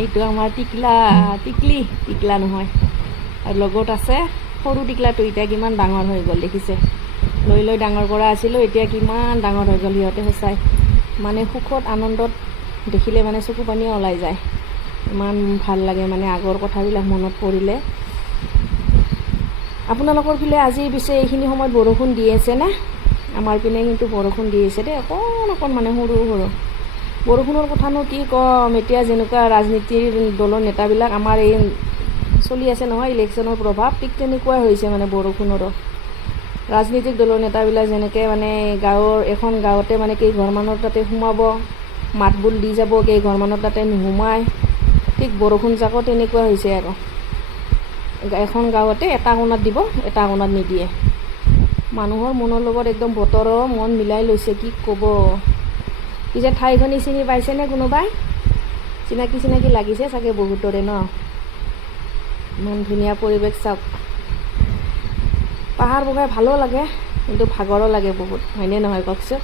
এইটো আমাৰ টিকলা নহয় আৰু লগত আছে সৰু টিকলাটো এতিয়া কিমান ডাঙৰ হৈ গ'ল দেখিছে লৈ ডাঙৰ কৰা আছিলোঁ এতিয়া কিমান ডাঙৰ হৈ গ'ল সিহঁতে সঁচাই মানে সুখত আনন্দত দেখিলে মানে চকু পানী ওলাই যায় ইমান ভাল লাগে মানে আগৰ কথাবিলাক মনত পৰিলে আপোনালোকৰ ফালে আজি পিছে এইখিনি সময়ত বৰষুণ দি আছে না আমাৰ পিনে কিন্তু বৰষুণ দি আছে দেই অকণ মানে সৰু বৰষুণৰ কথানো কি ক'ম এতিয়া যেনেকুৱা ৰাজনীতিৰ দলৰ নেতাবিলাক আমাৰ এই চলি আছে নহয় ইলেকশ্যনৰ প্ৰভাৱ ঠিক তেনেকুৱাই হৈছে মানে বৰষুণৰো ৰাজনীতিক দলৰ নেতাবিলাক যেনেকৈ মানে এখন গাঁৱতে মানে কেইঘৰমানৰ তাতে সোমাব মাতবোল দি যাব কেইঘৰমানৰ তাতে নোসোমায় ঠিক বৰষুণ জাকো তেনেকুৱা হৈছে আৰু এখন গাঁৱতে এটা কোণাত দিব এটা কোণাত নিদিয়ে মানুহৰ মনৰ লগত একদম বতৰৰ মন মিলাই লৈছে কি ক'ব পিছে ঠাইখনি চিনি পাইছেনে কোনোবাই চিনাকি লাগিছে চাগে বহুতৰে ন ইমান ধুনীয়া পৰিৱেশ চাওক পাহাৰ বগাই ভালো লাগে কিন্তু ভাগৰো লাগে বহুত হয়নে নহয় কওকচোন